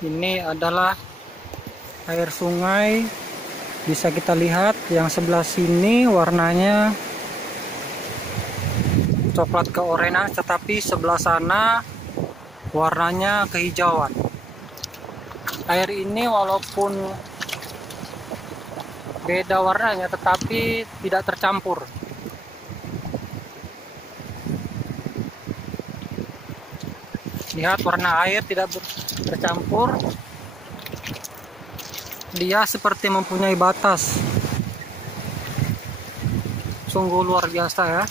Ini adalah air sungai, bisa kita lihat yang sebelah sini warnanya coklat keorange, tetapi sebelah sana warnanya kehijauan. Air ini walaupun beda warnanya tetapi tidak tercampur. Lihat, warna air tidak tercampur. Dia seperti mempunyai batas. Sungguh luar biasa ya.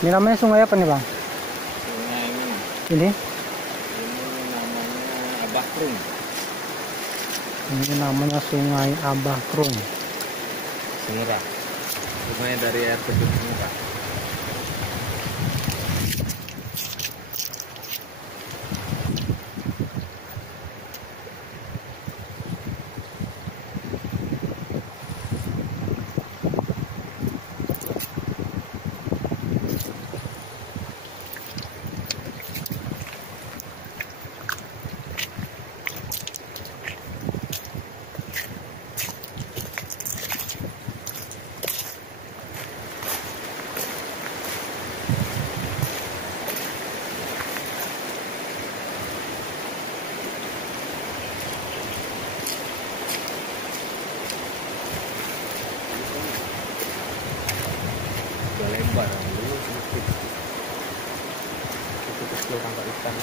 Ini namanya sungai apa nih Bang? Sungai Ini? ini namanya Abah Krung. Ini namanya Sungai Abah Krung. Semurah. Sungai dari air terjun Semurah. Udah lebar dulu sedikit. Itu kecil tangkap ikan.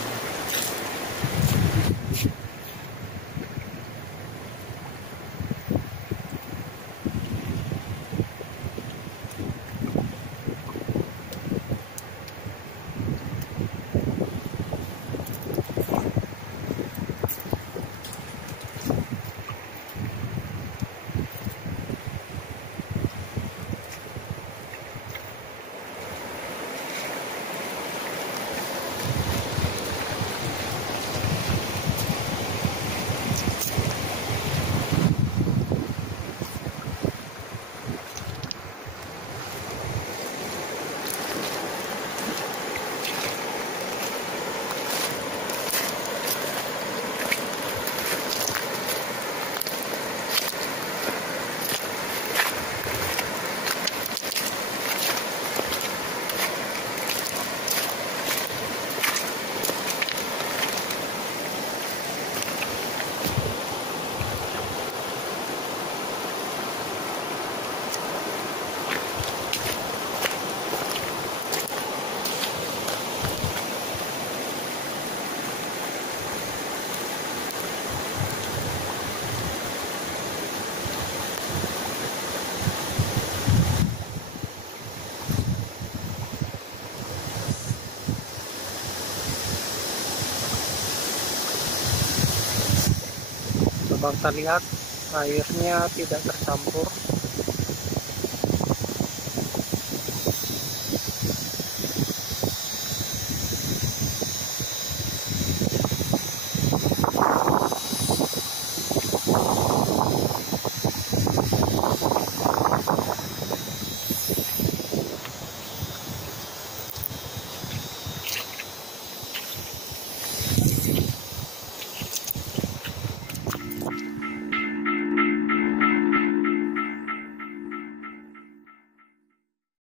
Bang lihat airnya tidak tercampur.